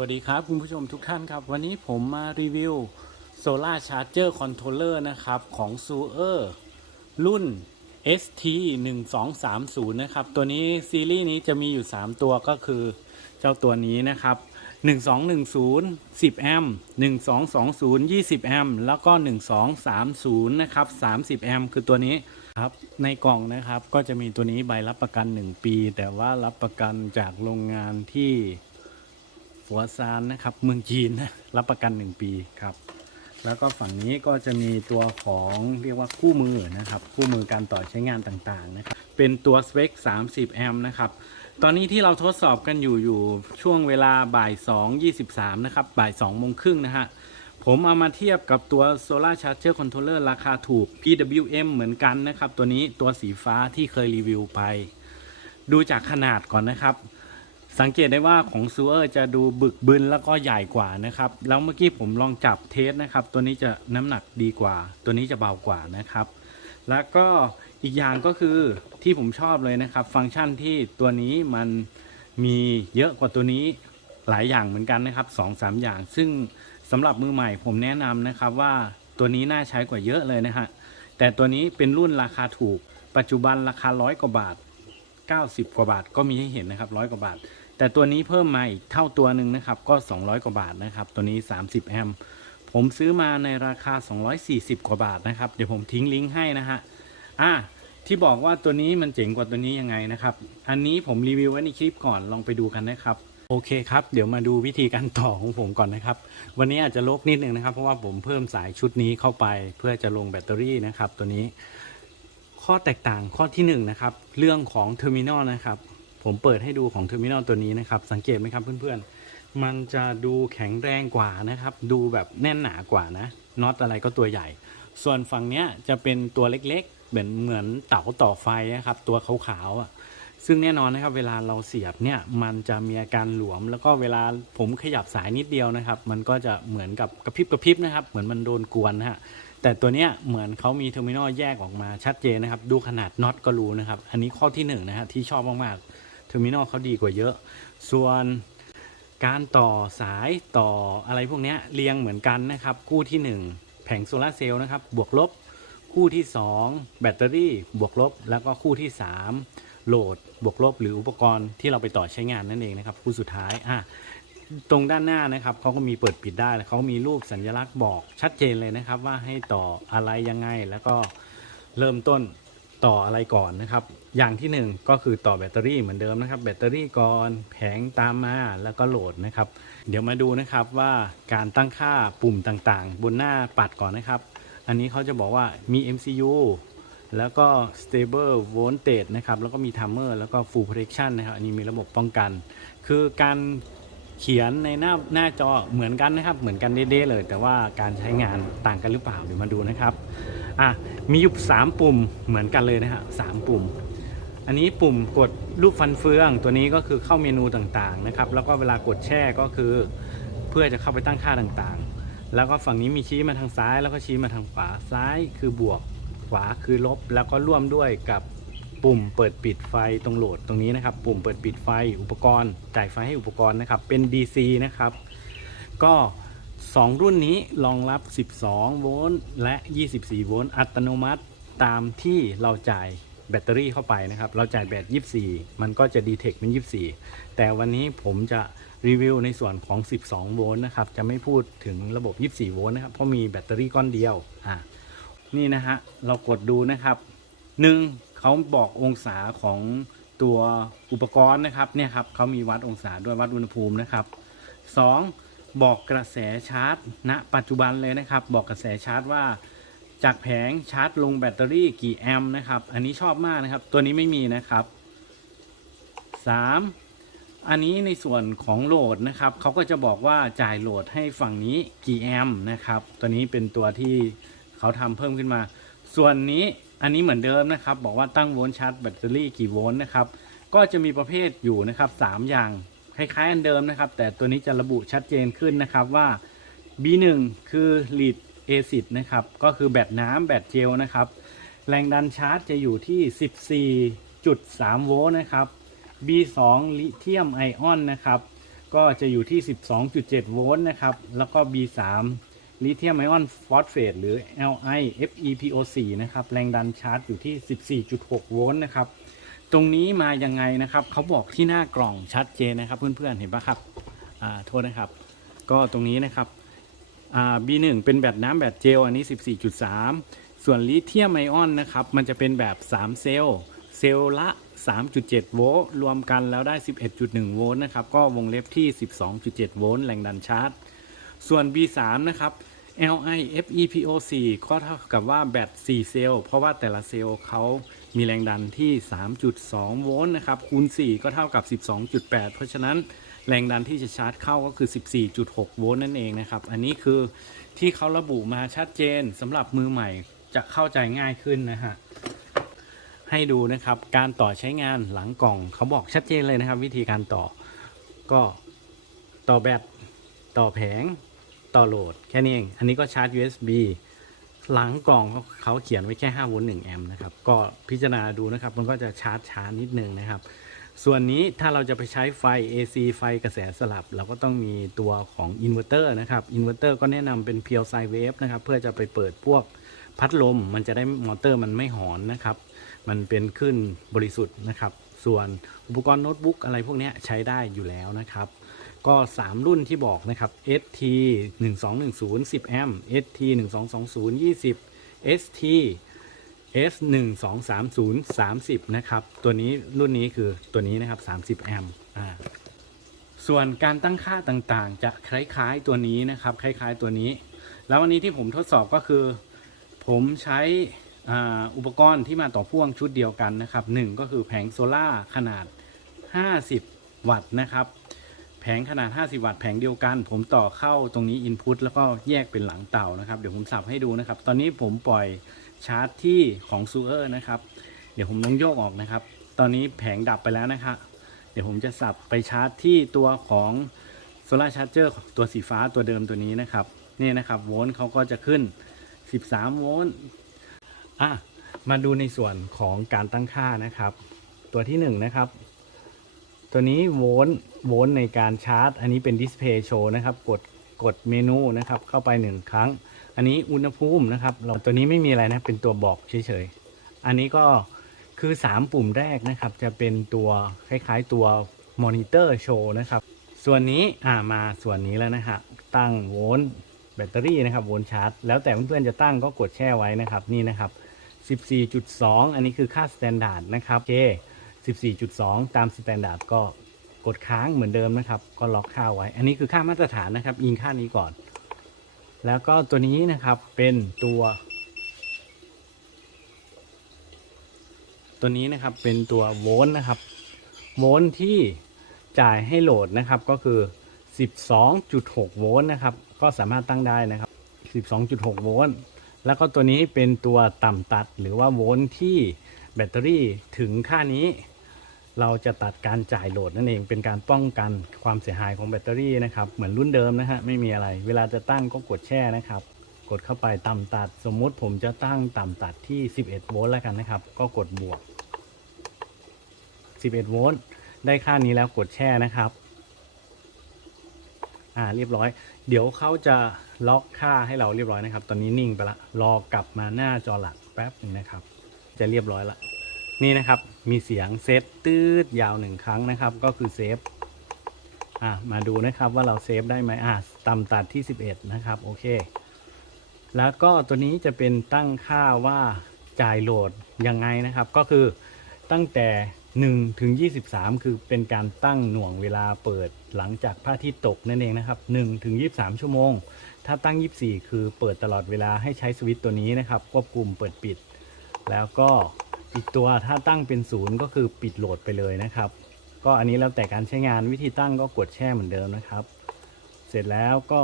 วัสดีครับ คุณผู้ชมทุกท่านครับ วันนี้ผมมารีวิว Solar Charger Controller นะครับ ของ s u e r รุ่น ST 1 2 3 0นะครับ ตัวนี้ซีรีส์นี้จะมีอยู่ 3 ตัวก็คือเจ้าตัวนี้นะครับ 1210 10แอมป์1220 20แอมป์แล้วก็ 1230 นะครับ 30แอมป์คือตัวนี้ครับ ในกล่องนะครับก็จะมีตัวนี้ใบรับประกัน 1 ปี แต่ว่ารับประกันจากโรงงานที่ หัวซานนะครับ เมืองจีนนะรับประกัน 1 ปีครับ แล้วก็ฝั่งนี้ก็จะมีตัวของเรียกว่าคู่มือนะครับ คู่มือการต่อใช้งานต่างๆนะครับเป็นตัวสเปค 30 แอมป์นะครับ ตอนนี้ที่เราทดสอบกันอยู่อยู่ช่วงเวลาบ่าย 2 23 นะครับ บ่าย2โมงครึ่งนะฮะ ผมเอามาเทียบกับตัว Solar Charger Controller ราคาถูก PWM เหมือนกันนะครับ ตัวนี้ตัวสีฟ้าที่เคยรีวิวไป ดูจากขนาดก่อนนะครับ สังเกตได้ว่าของซูเออร์จะดูบึกบึนแล้วก็ใหญ่กว่านะครับ แล้วเมื่อกี้ผมลองจับเทสนะครับ ตัวนี้จะน้ำหนักดีกว่า ตัวนี้จะเบากว่านะครับ แล้วก็อีกอย่างก็คือที่ผมชอบเลยนะครับ ฟังก์ชันที่ตัวนี้มันมีเยอะกว่าตัวนี้หลายอย่างเหมือนกันนะครับ2อสอย่าง ซึ่งสำหรับมือใหม่ผมแนะนำนะครับว่าตัวนี้น่าใช้กว่าเยอะเลยนะฮะแต่ตัวนี้เป็นรุ่นราคาถูก ปัจจุบันราคาร้อยกว่าบาท 90 กว่าบาทก็มีให้เห็นนะครับร้อยกว่าบาท แต่ตัวนี้เพิ่มมาอีกเท่าตัวหนึ่งนะครับ ก็ 200 กว่าบาทนะครับ ตัวนี้ 30 แอมป์ผมซื้อมาในราคา 240 กว่าบาทนะครับ เดี๋ยวผมทิ้งลิงก์ให้นะฮะอะที่บอกว่าตัวนี้มันเจ๋งกว่าตัวนี้ยังไงนะครับ อันนี้ผมรีวิวไว้ในคลิปก่อนลองไปดูกันนะครับ โอเคครับ เดี๋ยวมาดูวิธีการต่อของผมก่อนนะครับ วันนี้อาจจะลกนิดนึงนะครับ เพราะว่าผมเพิ่มสายชุดนี้เข้าไปเพื่อจะลงแบตเตอรี่นะครับ ตัวนี้ ข้อแตกต่างข้อที่1นงนะครับ เรื่องของเทอร์มินอลนะครับ ผมเปิดให้ดูของเทอร์มินอลตัวนี้นะครับ สังเกตไหมครับเพื่อนๆ มันจะดูแข็งแรงกว่านะครับ ดูแบบแน่นหนากว่านะน็อตอะไรก็ตัวใหญ่ ส่วนฝั่งเนี้ยจะเป็นตัวเล็กๆ เหมือนเหมือนเต๋าต่อไฟนะครับ ตัวขาวๆอะซึ่งแน่นอนนะครับเวลาเราเสียบเนี่ยมันจะมีอาการหลวม แล้วก็เวลาผมขยับสายนิดเดียวนะครับ มันก็จะเหมือนกับกระพริบกระพริบนะครับ เหมือนมันโดนกวนนะฮะแต่ตัวเนี้ยเหมือนเขามีเทอร์มินอลแยกออกมาชัดเจนนะครับ ดูขนาดน็อตก็รู้นะครับ อันนี้ข้อที่1นงนะฮะที่ชอบมากๆ เทอร์มินอลเขาดีกว่าเยอะ ส่วนการต่อสายต่ออะไรพวกนี้เรียงเหมือนกันนะครับ คู่ที่ 1 แผงโซลาเซลล์นะครับ บวกลบ คู่ที่ 2 แบตเตอรี่บวกลบ แล้วก็คู่ที่ 3 โหลดบวกลบ หรืออุปกรณ์ที่เราไปต่อใช้งานนั่นเองนะครับ คู่สุดท้ายอะตรงด้านหน้านะครับเขาก็มีเปิดปิดได้เขามีรูปสัญลักษณ์บอกชัดเจนเลยนะครับ ว่าให้ต่ออะไรยังไงแล้วก็เริ่มต้น ต่ออะไรก่อนนะครับ อย่างที่หนึ่งก็คือต่อแบตเตอรี่เหมือนเดิมนะครับ แบตเตอรี่ก่อนแผงตามมาแล้วก็โหลดนะครับ เดี๋ยวมาดูนะครับว่าการตั้งค่าปุ่มต่างๆ บนหน้าปัดก่อนนะครับ อันนี้เขาจะบอกว่ามี MCU แล้วก็ stable voltage นะครับ แล้วก็มี timer แล้วก็ full protection นะครับ อันนี้มีระบบป้องกัน คือการ เขียนในหน้าหน้าจอเหมือนกันนะครับ เหมือนกันเด้ๆเลย แต่ว่าการใช้งานต่างกันหรือเปล่าเดี๋ยวมาดูนะครับอะมีอยู่3ปุ่มเหมือนกันเลยนะฮะสามปุ่ม อันนี้ปุ่มกดรูปฟันเฟือง ตัวนี้ก็คือเข้าเมนูต่างๆนะครับแล้วก็เวลากดแช่ก็คือ เพื่อจะเข้าไปตั้งค่าต่างๆ แล้วก็ฝั่งนี้มีชี้มาทางซ้าย แล้วก็ชี้มาทางขวาซ้ายคือบวกขวาคือลบ แล้วก็ร่วมด้วยกับ ปุ่มเปิดปิดไฟตรงโหลดตรงนี้นะครับ ปุ่มเปิดปิดไฟอุปกรณ์จ่ายไฟให้อุปกรณ์นะครับ เป็น DC นะครับ ก็ 2 รุ่นนี้รองรับ 12 โวลต์และ 24 โวลต์อัตโนมัติตามที่เราจ่ายแบตเตอรี่เข้าไปนะครับ เราจ่ายแบต 24 มันก็จะดีเทคเป็น 24 แต่วันนี้ผมจะรีวิวในส่วนของ 12 โวลต์นะครับ จะไม่พูดถึงระบบ 24 โวลต์นะครับ เพราะมีแบตเตอรี่ก้อนเดียว อะ นี่นะฮะ เรากดดูนะครับหนึ่ง เขาบอกองศาของตัวอุปกรณ์นะครับเนี่ยครับเขามีวัดองศาด้วยวัดอุณหภูมินะครับสองบอกกระแสชาร์จณปัจจุบันเลยนะครับ บอกกระแสชาร์จว่า จากแผงชาร์จลงแบตเตอรี่กี่แอมป์นะครับ อันนี้ชอบมากนะครับ ตัวนี้ไม่มีนะครับ 3. อันนี้ในส่วนของโหลดนะครับเขาก็จะบอกว่าจ่ายโหลดให้ฝั่งนี้กี่แอมป์นะครับ ตัวนี้เป็นตัวที่เขาทำเพิ่มขึ้นมา ส่วนนี้ อันนี้เหมือนเดิมนะครับ บอกว่าตั้งโวลต์ชาร์จแบตเตอรี่กี่โวลต์นะครับ ก็จะมีประเภทอยู่นะครับ3อย่างคล้ายๆอันเดิมนะครับ แต่ตัวนี้จะระบุชัดเจนขึ้นนะครับว่า B1 คือ lead acid นะครับ ก็คือแบตน้ำแบตเจลนะครับ แรงดันชาร์จจะอยู่ที่ 14.3 โวลต์นะครับ B2 ลิเธียมไอออนนะครับ ก็จะอยู่ที่ 12.7 โวลต์นะครับ แล้วก็ B3 ลิเธียมไอออนฟอสเฟตหรือ Li FePO4 นะครับ แรงดันชาร์จอยู่ที่ 14.6 โวลต์นะครับ ตรงนี้มายังไงนะครับ เขาบอกที่หน้ากล่องชัดเจนนะครับ เพื่อนๆ เห็นปะครับ อ่า โทษนะครับ ก็ตรงนี้นะครับ อ่า B1 เป็นแบบน้ำแบบเจล อันนี้ 14.3 ส่วนลิเธียมไอออนนะครับ มันจะเป็นแบบ 3 เซลล์ เซลล์ละ 3.7 โวลต์ รวมกันแล้วได้ 11.1 โวลต์นะครับ ก็วงเล็บที่ 12.7 โวลต์ แรงดันชาร์จ ส่วน B3 นะครับ Li FePO4 ก็เท่ากับว่าแบต 4 เซลล์ เพราะว่าแต่ละเซลล์เขามีแรงดันที่ 3.2 โวลต์นะครับ คูณ 4 ก็เท่ากับ 12.8 เพราะฉะนั้นแรงดันที่จะชาร์จเข้าก็คือ 14.6 โวลต์นั่นเองนะครับ อันนี้คือที่เขาระบุมาชัดเจนสำหรับมือใหม่จะเข้าใจง่ายขึ้นนะฮะ ให้ดูนะครับ การต่อใช้งานหลังกล่องเขาบอกชัดเจนเลยนะครับ วิธีการต่อก็ต่อแบตต่อแผง ต่อโหลด แค่นี้เอง อันนี้ก็ชาร์จ USB หลังกล่องเขาเขียนไว้แค่5โวลต์1แอมป์นะครับ ก็พิจารณาดูนะครับ มันก็จะชาร์จช้านิดนึงนะครับ ส่วนนี้ถ้าเราจะไปใช้ไฟ AC ไฟกระแสสลับ เราก็ต้องมีตัวของอินเวอร์เตอร์นะครับ อินเวอร์เตอร์ก็แนะนำเป็นเพียวไซเวฟนะครับ เพื่อจะไปเปิดพวกพัดลม มันจะได้มอเตอร์มันไม่หอนนะครับ มันเป็นขึ้นบริสุทธิ์นะครับ ส่วนอุปกรณ์โน้ตบุ๊กอะไรพวกนี้ใช้ได้อยู่แล้วนะครับ ก็ 3 รุ่นที่บอกนะครับ ST 1210 10แอมป์ ST 1220 20 ST S 1230 30 นะครับ ตัวนี้รุ่นนี้คือตัวนี้นะครับ 30 แอมป์อ่าส่วนการตั้งค่าต่างๆ จะคล้ายๆตัวนี้นะครับ คล้ายๆตัวนี้ แล้ววันนี้ที่ผมทดสอบก็คือ ผมใช้อ,อุปกรณ์ที่มาต่อพ่วงชุดเดียวกันนะครับหนึ่งก็คือแผงโซล่าขนาด 50 วัตต์นะครับ แผงขนาด 50 วัตต์แผงเดียวกัน ผมต่อเข้าตรงนี้ Input แล้วก็แยกเป็นหลังเต่านะครับ เดี๋ยวผมสับให้ดูนะครับ ตอนนี้ผมปล่อยชาร์จที่ของซูเออร์นะครับ เดี๋ยวผมต้องโยกออกนะครับ ตอนนี้แผงดับไปแล้วนะครับ เดี๋ยวผมจะสับไปชาร์จที่ตัวของโซลาร์ชาร์เจอร์ตัวสีฟ้าตัวเดิมตัวนี้นะครับ นี่นะครับโวลต์เขาก็จะขึ้น 13 โวลต์อะมาดูในส่วนของการตั้งค่านะครับ ตัวที่1นงนะครับ ตัวนี้โวลต์โวลต์ในการชาร์จ อันนี้เป็นดิสเพย์โชว์นะครับ กดกดเมนูนะครับ เข้าไป 1 ครั้ง อันนี้อุณหภูมินะครับ เราตัวนี้ไม่มีอะไรนะ เป็นตัวบอกเฉยๆ อันนี้ก็คือ 3 ปุ่มแรกนะครับ จะเป็นตัวคล้ายๆตัวมอนิเตอร์โชว์นะครับ ส่วนนี้อ่ามาส่วนนี้แล้วนะฮะ ตั้งโวลต์แบตเตอรี่นะครับ โวลต์ชาร์จ แล้วแต่เพื่อนๆจะตั้งก็กดแช่ไว้นะครับ นี่นะครับ 14.2 อันนี้คือค่าสแตนดาร์ดนะครับโอเค 14.2 ตามสแตนดาร์ดก็กดค้างเหมือนเดิมนะครับ ก็ล็อกค่าไว้ อันนี้คือค่ามาตรฐานนะครับ อิงค่านี้ก่อน แล้วก็ตัวนี้นะครับเป็นตัว ตัวนี้นะครับเป็นตัวโวลต์นะครับ โวลต์ที่จ่ายให้โหลดนะครับก็คือ 12.6 โวลต์นะครับ ก็สามารถตั้งได้นะครับ 12.6 โวลต์ แล้วก็ตัวนี้เป็นตัวต่ำตัดหรือว่าโวลต์ที่แบตเตอรี่ถึงค่านี้ เราจะตัดการจ่ายโหลดนั่นเองเป็นการป้องกันความเสียหายของแบตเตอรี่นะครับเหมือนรุ่นเดิมนะฮะไม่มีอะไร เวลาจะตั้งก็กดแช่นะครับ กดเข้าไปต่ำตัด สมมุติผมจะตั้งต่ำตัดที่ 11 โวลต์แล้วกันนะครับ ก็กดบวก 11 โวลต์ได้ค่านี้แล้วกดแช่นะครับอ่าเรียบร้อย เดี๋ยวเขาจะล็อกค่าให้เราเรียบร้อยนะครับ ตอนนี้นิ่งไปละ รอกลับมาหน้าจอหลักแป๊บหนึงนะครับ จะเรียบร้อยละ นี่นะครับมีเสียงเซฟตืดยาวหนึ่งครั้งนะครับ ก็คือเซฟอะมาดูนะครับว่าเราเซฟได้ไหมอะต่ำตัดที่ 11 นะครับ โอเค แล้วก็ตัวนี้จะเป็นตั้งค่าว่าจ่ายโหลดยังไงนะครับ ก็คือตั้งแต่ 1 ถึง 23 คือเป็นการตั้งหน่วงเวลาเปิดหลังจากพระอาทิตย์ตกนั่นเองนะครับ 1 ถึง 23 ชั่วโมง ถ้าตั้ง 24 คือเปิดตลอดเวลาให้ใช้สวิตช์ตัวนี้นะครับ ควบคุมเปิดปิด แล้วก็ อีกตัวถ้าตั้งเป็นศูนย์ก็คือปิดโหลดไปเลยนะครับ ก็อันนี้แล้วแต่การใช้งานวิธีตั้งก็กดแช่เหมือนเดิมนะครับ เสร็จแล้วก็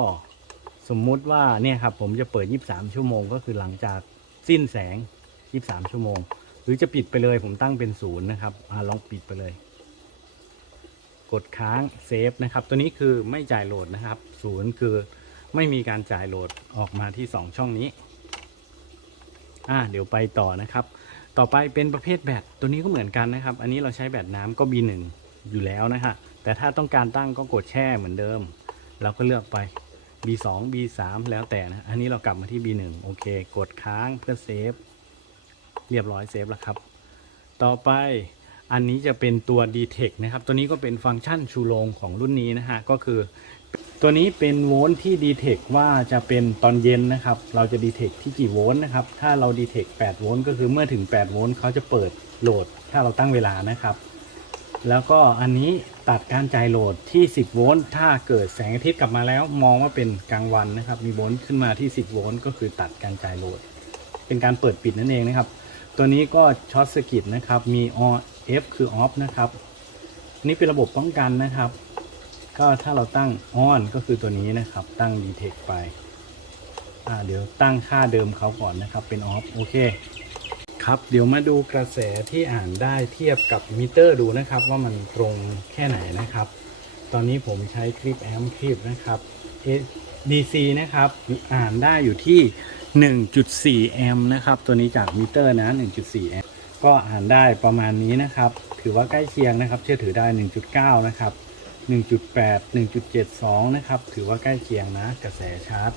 สมมุติว่าเนี่ยครับผมจะเปิด 23 ชั่วโมง ก็คือหลังจากสิ้นแสง 23 ชั่วโมง หรือจะปิดไปเลยผมตั้งเป็นศูนย์นะครับอลองปิดไปเลย กดค้างเซฟนะครับ ตัวนี้คือไม่จ่ายโหลดนะครับศูนย์คือไม่มีการจ่ายโหลดออกมาที่ 2 ช่องนี้อ่าเดี๋ยวไปต่อนะครับ ต่อไปเป็นประเภทแบตตัวนี้ก็เหมือนกันนะครับ อันนี้เราใช้แบตน้ำก็ B1 อยู่แล้วนะฮะแต่ถ้าต้องการตั้งก็กดแช่เหมือนเดิม เราก็เลือกไป B2 B3 แล้วแต่นะอันนี้เรากลับมาที่ B1 โอเค กดค้างเพื่อเซฟเรียบร้อยเซฟแล้วครับ ต่อไปอันนี้จะเป็นตัว d t e c นะครับ ตัวนี้ก็เป็นฟังก์ชันชูโรงของรุ่นนี้นะฮะ ก็คือ ตัวนี้เป็นโวลต์ที่ Detect ว่าจะเป็นตอนเย็นนะครับ เราจะ Detect ที่กี่โวลต์นะครับ ถ้าเรา Detect 8โวลต์ก็คือเมื่อถึง8โวลต์เขาจะเปิดโหลด ถ้าเราตั้งเวลานะครับ แล้วก็อันนี้ตัดการจ่ายโหลดที่ 10 โวลต์ถ้าเกิดแสงอาทิตย์กลับมาแล้ว มองว่าเป็นกลางวันนะครับ มีโวลต์ขึ้นมาที่ 10 โวลต์ก็คือตัดการจ่ายโหลด เป็นการเปิดปิดนั่นเองนะครับ ตัวนี้ก็ช็อตสกิตนะครับ มี on f คือ off นะครับนนี้เป็นระบบป้องกันนะครับ ก็ถ้าเราตั้ง on ก็คือตัวนี้นะครับ ตั้ง detect ไปอ่าเดี๋ยวตั้งค่าเดิมเขาก่อนนะครับ เป็น off โอเคครับ เดี๋ยวมาดูกระแสที่อ่านได้เทียบกับมิเตอร์ดูนะครับ ว่ามันตรงแค่ไหนนะครับ ตอนนี้ผมใช้คลิปแอมคลิปนะครับ DC นะครับอ่านได้อยู่ที่ 1.4 แอมป์นะครับ ตัวนี้จากมิเตอร์นะ 1.4 แอมป์ก็อ่านได้ประมาณนี้นะครับ ถือว่าใกล้เคียงนะครับ เชื่อถือได้ 1.9 นะครับ 1.8 1.72 นะครับ ถือว่าใกล้เคียงนะ กระแสชาร์จ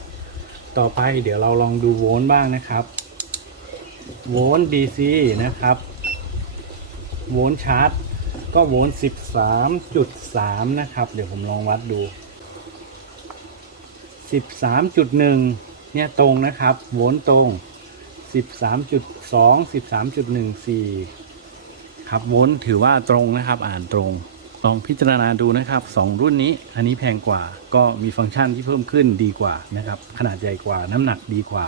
ต่อไปเดี๋ยวเราลองดูโวลต์บ้างนะครับ โวลต์ DC นะครับ โวลต์ชาร์จ ก็โวลต์ 13.3 นะครับ เดี๋ยวผมลองวัดดู 13.1 เนี่ยตรงนะครับ โวลต์ตรง 13.2 13.14 ครับ โวลต์ถือว่าตรงนะครับ อ่านตรง ลองพิจารณาดูนะครับ 2 รุ่นนี้อันนี้แพงกว่า ก็มีฟังก์ชันที่เพิ่มขึ้นดีกว่านะครับขนาดใหญ่กว่าน้ำหนักดีกว่า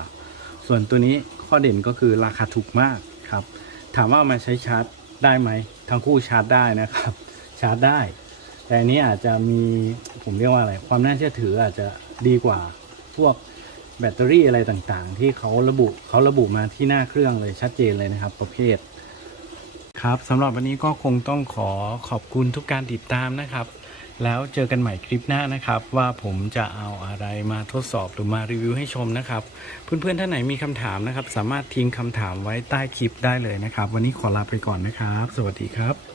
ส่วนตัวนี้ข้อเด่นก็คือราคาถูกมากครับถามว่าเอามาใช้ชาร์จได้ไหมทั้งคู่ชาร์จได้นะครับชาร์จได้ แต่อันนี้อาจจะมีผมเรียกว่าอะไรความน่าเชื่อถืออาจจะดีกว่าพวกแบตเตอรี่อะไรต่างๆ ที่เขาระบุเขาระบุมาที่หน้าเครื่องเลยชัดเจนเลยนะครับ ประเภท ครับสำหรับวันนี้ก็คงต้องขอขอบคุณทุกการติดตามนะครับ แล้วเจอกันใหม่คลิปหน้านะครับ ว่าผมจะเอาอะไรมาทดสอบหรือมารีวิวให้ชมนะครับ เพื่อนๆท่านไหนมีคำถามนะครับ สามารถทิ้งคำถามไว้ใต้คลิปได้เลยนะครับ วันนี้ขอลาไปก่อนนะครับ สวัสดีครับ